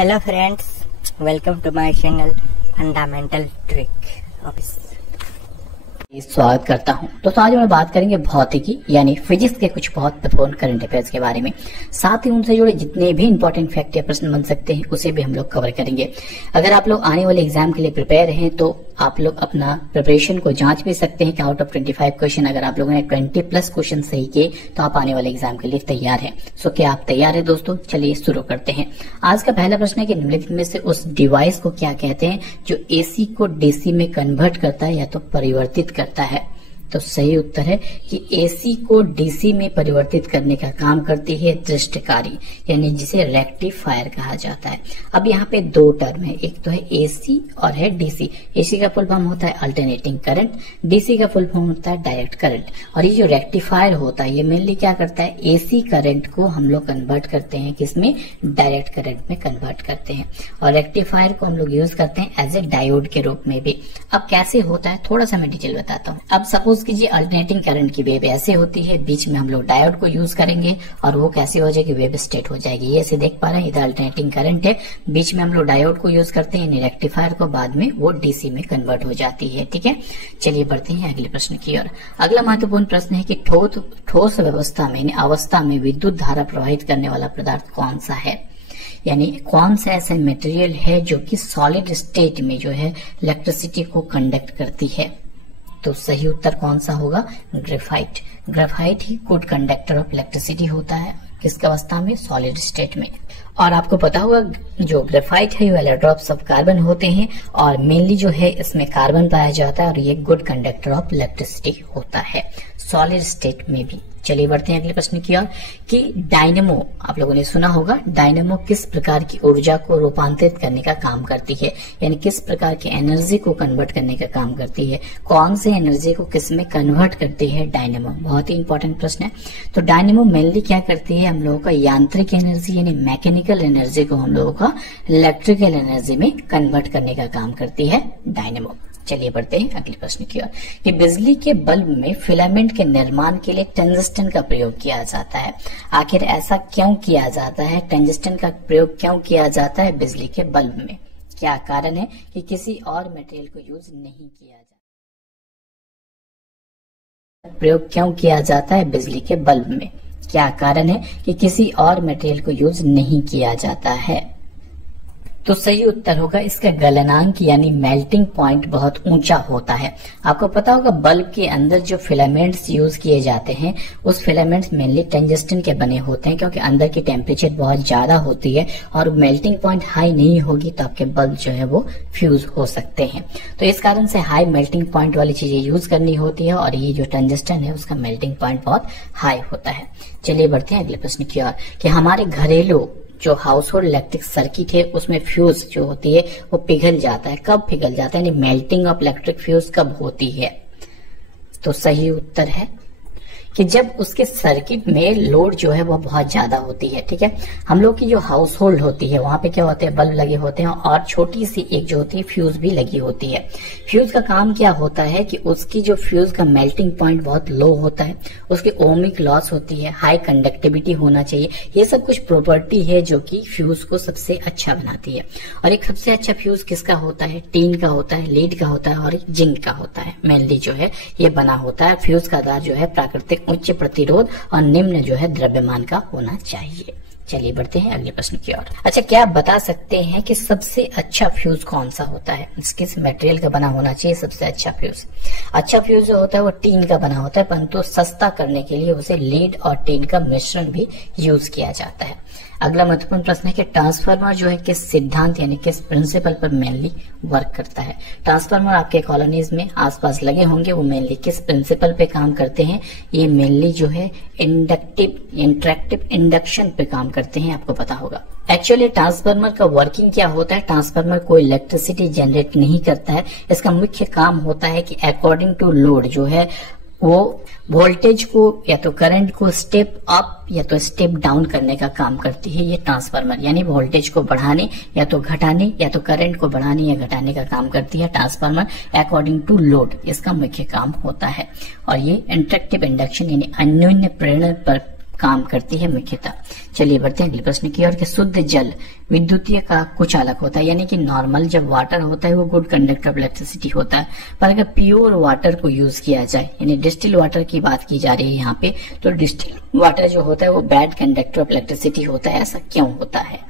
Hello friends, welcome to my channel fundamental trick office. स्वागत करता हूं। तो आज हम बात करेंगे भौतिकी यानी फिजिक्स के कुछ बहुत महत्वपूर्ण करंट अफेयर्स के बारे में। साथ ही उनसे जुड़े जितने भी इंपॉर्टेंट फैक्ट या प्रश्न बन सकते हैं उसे भी हम लोग कवर करेंगे। अगर आप लोग आने वाले एग्जाम के लिए प्रिपेयर हैं तो आप लोग अपना प्रिपरेशन को जांच भी सकते हैं कि आउट ऑफ 25 क्वेश्चन अगर आप लोगों ने 20+ क्वेश्चन सही किए तो आप आने वाले एग्जाम के लिए तैयार हैं। सो क्या आप तैयार हैं दोस्तों? चलिए शुरू करते हैं। आज का पहला प्रश्न है कि निम्नलिखित में से उस डिवाइस को क्या कहते हैं जो एसी को डीसी में कन्वर्ट करता है या तो परिवर्तित करता है। तो सही उत्तर है कि एसी को डीसी में परिवर्तित करने का काम करती है दृष्टिकारी, यानी जिसे रेक्टिफायर कहा जाता है। अब यहाँ पे दो टर्म है, एक तो है एसी और है डीसी। एसी का फुल फॉर्म होता है अल्टरनेटिंग करंट, डीसी का फुल फॉर्म होता है डायरेक्ट करंट। और ये जो रेक्टिफायर होता है ये मेनली क्या करता है, एसी करंट को हम लोग कन्वर्ट करते हैं किसमें, डायरेक्ट करंट में कन्वर्ट करते हैं। और रेक्टिफायर को हम लोग यूज करते हैं एज ए डायोड के रूप में भी। अब कैसे होता है थोड़ा सा मैं डिटेल बताता हूँ। अब सपोज कीजिए अल्टरनेटिंग करंट की वेव ऐसे होती है, बीच में हम लोग डायोड को यूज करेंगे और वो कैसे हो जाएगी, वेव स्टेट हो जाएगी। ये ऐसे देख पा रहे हैं, इधर अल्टरनेटिंग करंट है, बीच में हम लोग डायोड को यूज करते हैं यानी रेक्टिफायर को, बाद में वो डीसी में कन्वर्ट हो जाती है। ठीक है, चलिए बढ़ते हैं अगले प्रश्न की ओर। अगला महत्वपूर्ण प्रश्न है कि ठोस व्यवस्था में अवस्था में विद्युत धारा प्रवाहित करने वाला पदार्थ कौन सा है, यानी कौन सा ऐसा मटेरियल है जो कि सॉलिड स्टेट में जो है इलेक्ट्रिसिटी को कंडक्ट करती है। तो सही उत्तर कौन सा होगा, graphite. Graphite he good conductor of electricity होता है किसका अवस्था में, सॉलिड स्टेट में। और आपको पता होगा जो ग्रेफाइट है ये ड्रॉप्स ऑफ कार्बन होते हैं और मेनली जो है इसमें कार्बन पाया जाता है और ये गुड कंडक्टर ऑफ इलेक्ट्रिसिटी होता है सॉलिड स्टेट में भी। चलिए बढ़ते हैं अगले प्रश्न की ओर कि डायनेमो, आप लोगों ने सुना होगा, डायनेमो किस प्रकार की ऊर्जा को रूपांतरित करने का काम करती है, यानी किस प्रकार की एनर्जी को कन्वर्ट करने का काम करती है। कौन से एनर्जी को किस में कन्वर्ट करती है डायनेमो, बहुत ही इंपॉर्टेंट प्रश्न है। तो डायनेमो मेनली क्या करती है, हम लोगों का यांत्रिक एनर्जी यानी मैकेनिकल एनर्जी को हम लोगों का इलेक्ट्रिकल एनर्जी में कन्वर्ट करने का काम करती है डायनेमो। चलिए बढ़ते हैं अगले प्रश्न की ओर कि बिजली के बल्ब में फिलामेंट के निर्माण के लिए टंगस्टन का प्रयोग किया जाता है। आखिर ऐसा क्यों किया जाता है, टंगस्टन का प्रयोग क्यों किया जाता है बिजली के बल्ब में? क्या कारण है कि किसी और मटेरियल को यूज नहीं किया जाता, प्रयोग क्यों किया जाता है बिजली के बल्ब में? क्या कारण है कि किसी और मटेरियल को यूज नहीं किया जाता है? तो सही उत्तर होगा इसका गलनांक यानी मेल्टिंग पॉइंट बहुत ऊंचा होता है। आपको पता होगा बल्ब के अंदर जो फिलामेंट्स यूज किए जाते हैं उस फिलामेंट्स मेनली टंगस्टन के बने होते हैं, क्योंकि अंदर की टेम्परेचर बहुत ज्यादा होती है और मेल्टिंग पॉइंट हाई नहीं होगी तो आपके बल्ब जो है वो फ्यूज हो सकते हैं। तो इस कारण से हाई मेल्टिंग पॉइंट वाली चीजें यूज करनी होती है और ये जो टंगस्टन है उसका मेल्टिंग पॉइंट बहुत हाई होता है। चलिए बढ़ते हैं अगले प्रश्न की ओर कि हमारे घरेलू जो हाउस होल्ड इलेक्ट्रिक सर्किट है उसमें फ्यूज जो होती है वो पिघल जाता है। कब पिघल जाता है, यानी मेल्टिंग ऑफ इलेक्ट्रिक फ्यूज कब होती है? तो सही उत्तर है कि जब उसके सर्किट में लोड जो है वो बहुत ज्यादा होती है। ठीक है, हम लोग की जो हाउस होल्ड होती है वहां पे क्या होते हैं, बल्ब लगे होते हैं और छोटी सी एक जो होती है फ्यूज भी लगी होती है। फ्यूज का काम क्या होता है कि उसकी जो फ्यूज का मेल्टिंग पॉइंट बहुत लो होता है, उसकी ओमिक लॉस होती है, हाई कंडक्टिविटी होना चाहिए। ये सब कुछ प्रॉपर्टी है जो कि फ्यूज को सबसे अच्छा बनाती है। और एक सबसे अच्छा फ्यूज किसका होता है, टीन का होता है, लीड का होता है और जिंक का होता है। मेनली जो है ये बना होता है। फ्यूज का दार जो है प्राकृतिक उच्च प्रतिरोध और निम्न जो है द्रव्यमान का होना चाहिए। चलिए बढ़ते हैं अगले प्रश्न की ओर। अच्छा, क्या आप बता सकते हैं कि सबसे अच्छा फ्यूज कौन सा होता है, किस मटेरियल का बना होना चाहिए सबसे अच्छा फ्यूज? अच्छा फ्यूज जो होता है वो टीन का बना होता है, परंतु सस्ता करने के लिए उसे लीड और टीन का मिश्रण भी यूज किया जाता है। अगला महत्वपूर्ण प्रश्न है कि ट्रांसफार्मर जो है किस सिद्धांत यानी किस प्रिंसिपल पर मेनली वर्क करता है? ट्रांसफार्मर आपके कॉलोनीज में आसपास लगे होंगे, वो मेनली किस प्रिंसिपल पे काम करते हैं? ये मेनली जो है इंटरेक्टिव इंडक्शन पे काम करते हैं, आपको पता होगा। एक्चुअली ट्रांसफार्मर का वर्किंग क्या होता है, ट्रांसफार्मर कोई इलेक्ट्रिसिटी जनरेट नहीं करता है। इसका मुख्य काम होता है कि अकॉर्डिंग टू लोड जो है वो वोल्टेज को या तो करंट को स्टेप अप या तो स्टेप डाउन करने का काम करती है ये ट्रांसफार्मर, यानी वोल्टेज को बढ़ाने या तो घटाने या तो करंट को बढ़ाने या घटाने का काम करती है ट्रांसफार्मर अकॉर्डिंग टू लोड, इसका मुख्य काम होता है। और ये इंडक्टिव इंडक्शन यानी अन्योन्य प्रेरण पर काम करती है मुख्यतः। चलिए बढ़ते हैं अगले प्रश्न की ओर कि शुद्ध जल विद्युतीय का कुचालक होता है, यानी कि नॉर्मल जब वाटर होता है वो गुड कंडक्टर ऑफ इलेक्ट्रिसिटी होता है, पर अगर प्योर वाटर को यूज किया जाए, यानी डिस्टिल वाटर की बात की जा रही है यहाँ पे, तो डिस्टिल वाटर जो होता है वो बैड कंडक्टर ऑफ इलेक्ट्रिसिटी होता है। ऐसा क्यों होता है?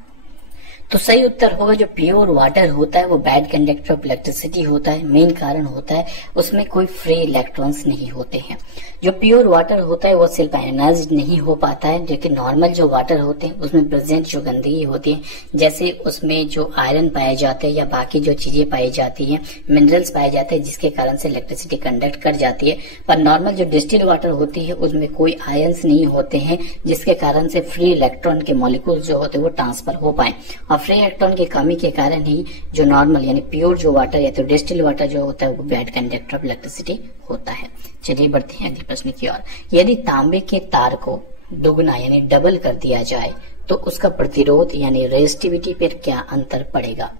तो सही उत्तर होगा जो प्योर वाटर होता है वो बैड कंडक्टर ऑफ इलेक्ट्रिसिटी होता है। मेन कारण होता है उसमें कोई फ्री इलेक्ट्रॉन्स नहीं होते हैं। जो प्योर वाटर होता है वो सेल्फ आयोनाइज्ड नहीं हो पाता है, जो कि नॉर्मल जो वाटर होते हैं उसमें प्रेजेंट जो गंदगी होती है, जैसे उसमें जो आयरन पाए जाते हैं या बाकी जो चीजें पाई जाती हैं, मिनरल्स पाए जाते हैं, जिसके कारण से इलेक्ट्रिसिटी कंडक्ट कर जाती है। पर नॉर्मल जो डिस्टिल वाटर होती है उसमें कोई आयन्स नहीं होते हैं, जिसके कारण से फ्री इलेक्ट्रॉन के मॉलिक्यूल्स जो होते हैं वो ट्रांसफर हो पाए। और फ्री इलेक्ट्रॉन की कमी के कारण ही जो नॉर्मल यानी प्योर जो वाटर या तो डिस्टिल वाटर जो होता है वो बैड कंडक्टर ऑफ इलेक्ट्रिसिटी होता है। चलिए बढ़ते हैं अगले प्रश्न की ओर। यदि तांबे के तार को दुगना यानी डबल कर दिया जाए तो उसका प्रतिरोध यानी रेजिस्टिविटी पर क्या अंतर पड़ेगा?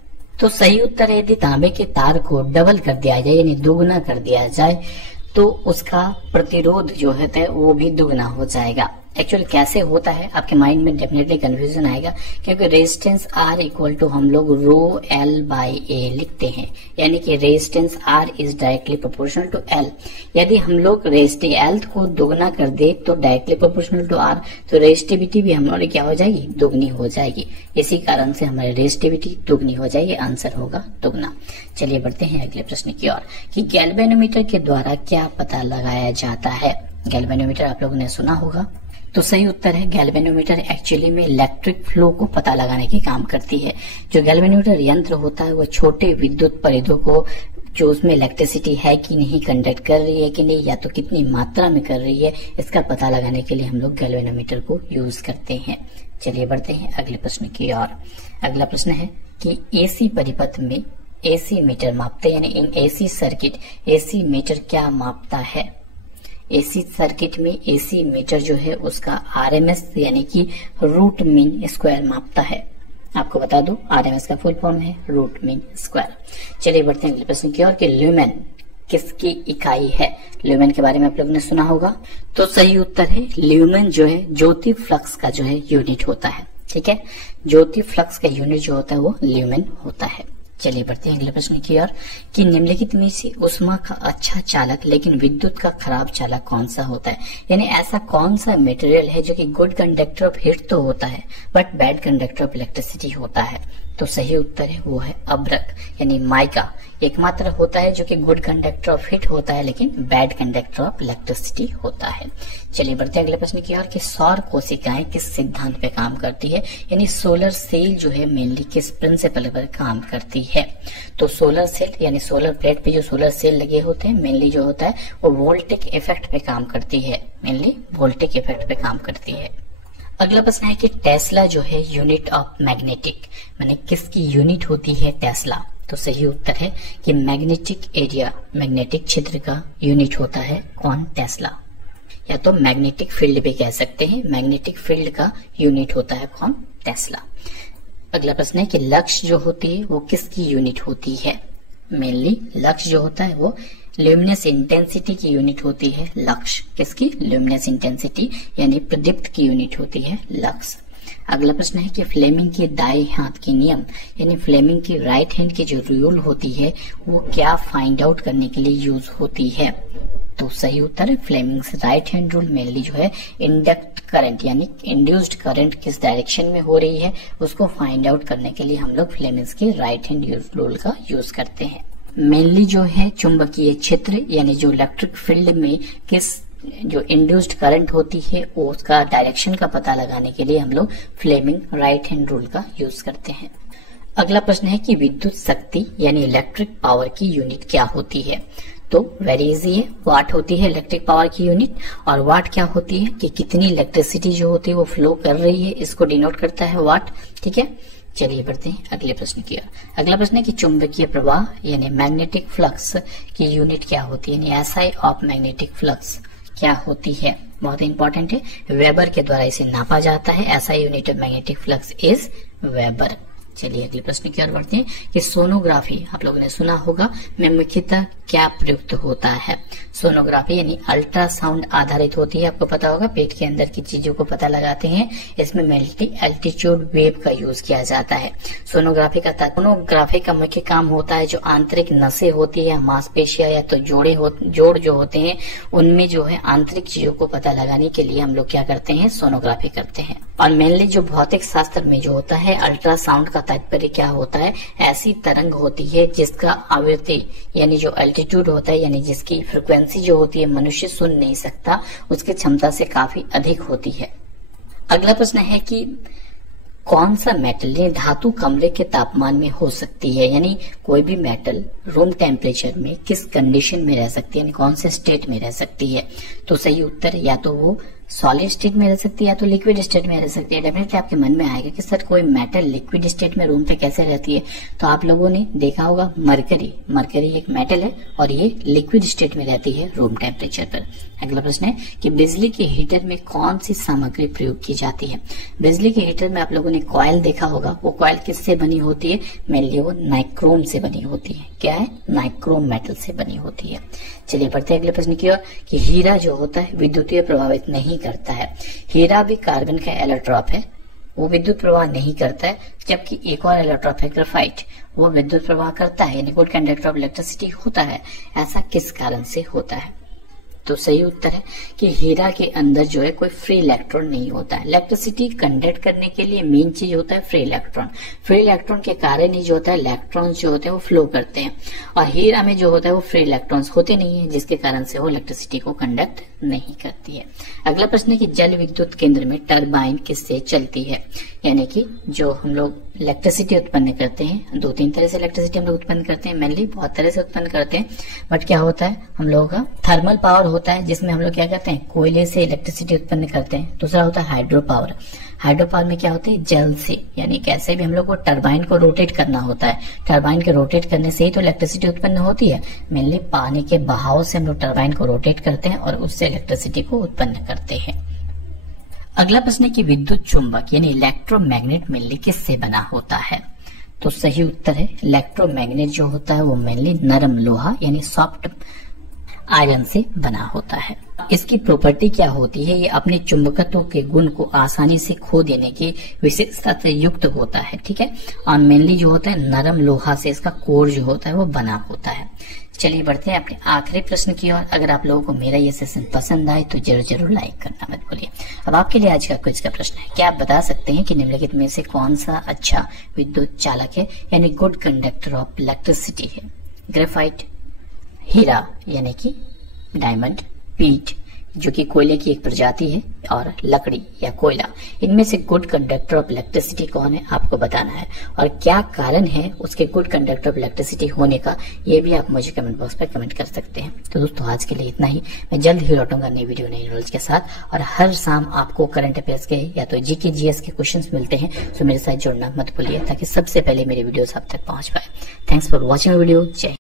तो सही उत्तर है यदि तांबे के तार को डबल कर दिया जाए यानी दुगना कर दिया जाए तो उसका प्रतिरोध जो है वो भी दुगना हो जाएगा। एक्चुअली कैसे होता है आपके माइंड में डेफिनेटली कंफ्यूजन आएगा, क्योंकि रेजिस्टेंस R इक्वल टू हम लोग रो L बाई A लिखते हैं, यानी कि resistance R is directly proportional to L। यदि हम लोग रेजिस्टिव L को दोगुना कर दे तो डायरेक्टली प्रोपोर्शनल टू R, तो रेजिस्टिविटी भी हमारी क्या हो जाएगी? दुगनी हो जाएगी। इसी कारण से हमारी रेजिस्टिविटी दुगनी हो जाएगी, आंसर होगा दुगना। चलिए बढ़ते हैं अगले प्रश्न की ओर कि गैल्वेनोमीटर के द्वारा क्या पता लगाया जाता है? गैल्वेनोमीटर आप लोगों ने सुना होगा, तो सही उत्तर है गैल्वेनोमीटर एक्चुअली में इलेक्ट्रिक फ्लो को पता लगाने के काम करती है। जो गैल्वेनोमीटर यंत्र होता है वो छोटे विद्युत परिधों को जो उसमें इलेक्ट्रिसिटी है कि नहीं, कंडक्ट कर रही है कि नहीं, या तो कितनी मात्रा में कर रही है, इसका पता लगाने के लिए हम लोग गैल्वेनोमीटर को यूज करते हैं। चलिए बढ़ते हैं अगले प्रश्न की ओर। अगला प्रश्न है कि एसी परिपथ में एसी मीटर मापते हैं, यानी in AC circuit AC meter क्या मापता है? एसी सर्किट में एसी मीटर जो है उसका आरएमएस यानी कि रूट मीन स्क्वायर मापता है। आपको बता दूं आरएमएस का फुल फॉर्म है रूट मीन स्क्वायर। चलिए बढ़ते हैं अगले प्रश्न की ओर कि ल्यूमेन किसकी इकाई है? ल्यूमेन के बारे में आप लोगों ने सुना होगा, तो सही उत्तर है ल्यूमेन जो है ज्योति फ्लक्स का जो है यूनिट होता है। ठीक है, ज्योति फ्लक्स का यूनिट जो होता है वो ल्यूमेन होता है। चलिए बढ़ते हैं अगले प्रश्न की ओर कि निम्नलिखित में से ऊष्मा का अच्छा चालक लेकिन विद्युत का खराब चालक कौन सा होता है? यानी ऐसा कौन सा मटेरियल है जो कि गुड कंडक्टर ऑफ हीट तो होता है but bad conductor of electricity होता है? तो सही उत्तर है वो है अभ्रक यानी माइका। एकमात्र होता है जो कि गुड कंडक्टर ऑफ हीट होता है लेकिन बैड कंडक्टर ऑफ इलेक्ट्रिसिटी होता है। चलिए बढ़ते हैं अगले प्रश्न की ओर कि सौर कोशिकाएं किस सिद्धांत पे काम करती है? यानी सोलर सेल जो है मेनली किस प्रिंसिपल पर काम करती है? तो सोलर सेल यानी सोलर प्लेट पे जो सोलर सेल लगे होते हैं मेनली जो होता है वो वोल्टेक इफेक्ट पे काम करती है, मेनली वोल्टेक इफेक्ट पे काम करती है। अगला प्रश्न है कि टेस्ला जो है यूनिट ऑफ मैग्नेटिक माने किसकी यूनिट होती है टेस्ला? तो सही उत्तर है कि मैग्नेटिक एरिया मैग्नेटिक क्षेत्र का यूनिट होता है कौन? टेस्ला। या तो मैग्नेटिक फील्ड भी कह सकते हैं, मैग्नेटिक फील्ड का यूनिट होता है कौन? टेस्ला। अगला प्रश्न है कि लक्स जो होती है वो किसकी यूनिट होती है? मेनली लक्स जो होता है वो ल्यूमिनस इंटेंसिटी की यूनिट होती है। लक्स किसकी? ल्यूमिनस इंटेंसिटी यानी प्रदीप्त की यूनिट होती है लक्स। अगला प्रश्न है कि फ्लेमिंग के दाएं हाथ की नियम यानी फ्लेमिंग की राइट हैंड की जो रूल होती है वो क्या फाइंड आउट करने के लिए यूज होती है? तो सही उत्तर है Fleming's right hand rule mainly जो है इंडक्ट करंट यानी इंड्यूस्ड करंट किस डायरेक्शन में हो रही है उसको फाइंड आउट करने के लिए हम लोग फ्लेमिंग्स के राइट हैंड रूल का यूज करते हैं। मेनली जो है चुंबकीय क्षेत्र यानी जो इलेक्ट्रिक फील्ड में किस जो इंड्यूस्ड करंट होती है उसका डायरेक्शन का पता लगाने के लिए हम लोग फ्लेमिंग राइट हैंड रूल का यूज करते हैं। अगला प्रश्न है कि विद्युत शक्ति यानी इलेक्ट्रिक पावर की यूनिट क्या होती है? तो वेरी इजी है, वाट होती है इलेक्ट्रिक पावर की यूनिट। और वाट क्या होती है कि कितनी इलेक्ट्रिसिटी जो होती है वो फ्लो कर रही है, इसको डिनोट करता है वाट। ठीक है, चलिए बढ़ते हैं अगले प्रश्न की ओर। अगला प्रश्न है कि चुंबकीय प्रवाह यानी मैग्नेटिक फ्लक्स की यूनिट क्या होती है? यानी एसआई ऑफ मैग्नेटिक फ्लक्स क्या होती है? बहुत इंपॉर्टेंट है, वेबर के द्वारा इसे नापा जाता है। SI unit of magnetic flux is weber. चलिए अगले प्रश्न की ओर बढ़ते हैं कि सोनोग्राफी आप लोगों ने सुना होगा में मुख्यतः क्या प्रयुक्त होता है। सोनोग्राफी यानी अल्ट्रासाउंड आधारित होती है, आपको पता होगा पेट के अंदर की चीजों को पता लगाते हैं, इसमें मल्टी एल्टीट्यूड वेव का यूज किया जाता है। सोनोग्राफी का मुख्य काम होता है जो आंतरिक नसें होती है, मांसपेशियां या तो जोड़ जो होते हैं उनमें जो है आंतरिक चीजों को पता लगाने के लिए हम लोग क्या करते हैं, सोनोग्राफी करते हैं। और मेनली जो भौतिक शास्त्र में जो होता है अल्ट्रासाउंड का तात्पर्य क्या होता है, ऐसी तरंग होती है जिसका आवृत्ति यानी जो एल्टीट्यूड होता है यानी जिसकी फ्रिक्वेंसी जो होती है मनुष्य सुन नहीं सकता, उसकी क्षमता से काफी अधिक होती है। अगला प्रश्न है कि कौन सा मेटल यानी धातु कमरे के तापमान में हो सकती है, यानी कोई भी मेटल रूम टेम्परेचर में किस कंडीशन में रह सकती है, यानी कौन से स्टेट में रह सकती है। तो सही उत्तर या तो वो सॉलिड स्टेट में रह सकती है या तो लिक्विड स्टेट में रह सकती है। डेफिनेटली आपके मन में आएगा कि सर कोई मेटल लिक्विड स्टेट में रूम पे कैसे रहती है, तो आप लोगों ने देखा होगा मरकरी एक मेटल है और ये लिक्विड स्टेट में रहती है रूम टेम्परेचर पर। अगला प्रश्न है कि बिजली के हीटर में कौन सी सामग्री प्रयोग की जाती है। बिजली के हीटर में आप लोगों ने कॉइल देखा होगा, वो कॉइल किससे बनी होती है, मेनली वो नाइक्रोम से बनी होती है। क्या है, नाइक्रोम मेटल से बनी होती है। चलिए बढ़ते हैं अगले प्रश्न की ओर कि हीरा जो होता है विद्युतीय प्रभावित नहीं करता है। हीरा भी कार्बन का एलोट्रॉप है, वो विद्युत प्रवाह नहीं करता है, जबकि एक और एलोट्रॉप है ग्रेफाइट, वो विद्युत प्रवाह करता है यानी गुड कंडक्टर ऑफ इलेक्ट्रिसिटी होता है। ऐसा किस कारण से होता है, तो सही उत्तर है कि हीरा के अंदर जो है कोई फ्री इलेक्ट्रॉन नहीं होता है। इलेक्ट्रिसिटी कंडक्ट करने के लिए मेन चीज होता है फ्री इलेक्ट्रॉन। फ्री इलेक्ट्रॉन के कारण ही जो होता है इलेक्ट्रॉन्स जो होते हैं वो फ्लो करते हैं, और हीरा में जो होता है वो फ्री इलेक्ट्रॉन्स होते नहीं है, जिसके कारण से वो इलेक्ट्रिसिटी को कंडक्ट नहीं करती है। अगला प्रश्न है कि जल विद्युत केंद्र में टरबाइन किससे चलती है, यानी कि जो हम लोग इलेक्ट्रिसिटी उत्पन्न करते हैं, 2-3 तरह से इलेक्ट्रिसिटी हम लोग उत्पन्न करते हैं, मेनली बहुत तरह से उत्पन्न करते हैं, बट क्या होता है हम लोगों का थर्मल पावर होता है जिसमें हम लोग क्या करते हैं, कोयले से इलेक्ट्रिसिटी उत्पन्न करते हैं। दूसरा होता है हाइड्रो पावर। हाइड्रो पावर में क्या होता है, जल से, यानी कैसे भी हम लोग को टरबाइन को रोटेट करना होता है, टरबाइन के रोटेट करने से ही तो इलेक्ट्रिसिटी उत्पन्न होती है। मेनली पानी के बहाव से हम लोग टरबाइन को रोटेट करते हैं और उससे इलेक्ट्रिसिटी को उत्पन्न करते हैं। अगला प्रश्न है कि विद्युत चुंबक यानी इलेक्ट्रोमैग्नेट मेनली किससे बना होता है, तो सही उत्तर है इलेक्ट्रोमैग्नेट जो होता है वो मेनली नरम लोहा यानी सॉफ्ट आयरन से बना होता है। इसकी प्रॉपर्टी क्या होती है, ये अपने चुंबकत्व के गुण को आसानी से खो देने की विशेषता से युक्त होता है, ठीक है। और मेनली जो होता है नरम लोहा से इसका कोर जो होता है वो बना होता है। चलिए बढ़ते हैं अपने आखिरी प्रश्न की ओर। अगर आप लोगों को मेरा ये सेशन पसंद आए तो जरूर लाइक करना मत भूलिए। अब आपके लिए आज का क्विज का प्रश्न है, क्या आप बता सकते हैं कि निम्नलिखित में से कौन सा अच्छा विद्युत चालक है यानी गुड कंडक्टर ऑफ इलेक्ट्रिसिटी है। ग्रेफाइट, हीरा यानी कि डायमंड, पीट जो कि कोयले की एक प्रजाति है, और लकड़ी या कोयला, इनमें से गुड कंडक्टर ऑफ इलेक्ट्रिसिटी कौन है आपको बताना है, और क्या कारण है उसके गुड कंडक्टर ऑफ इलेक्ट्रिसिटी होने का, ये भी आप मुझे कमेंट बॉक्स पर कमेंट कर सकते हैं। तो दोस्तों आज के लिए इतना ही, मैं जल्द ही लौटूंगा नई वीडियो नई नॉलेज के साथ, और हर शाम आपको करंट अफेयर्स के या तो जीके जीएस के क्वेश्चंस मिलते हैं, तो मेरे साथ जुड़ना मत भूलिए ताकि सबसे पहले मेरे वीडियोस आप तक पहुंच पाए। Thanks for watching video. जय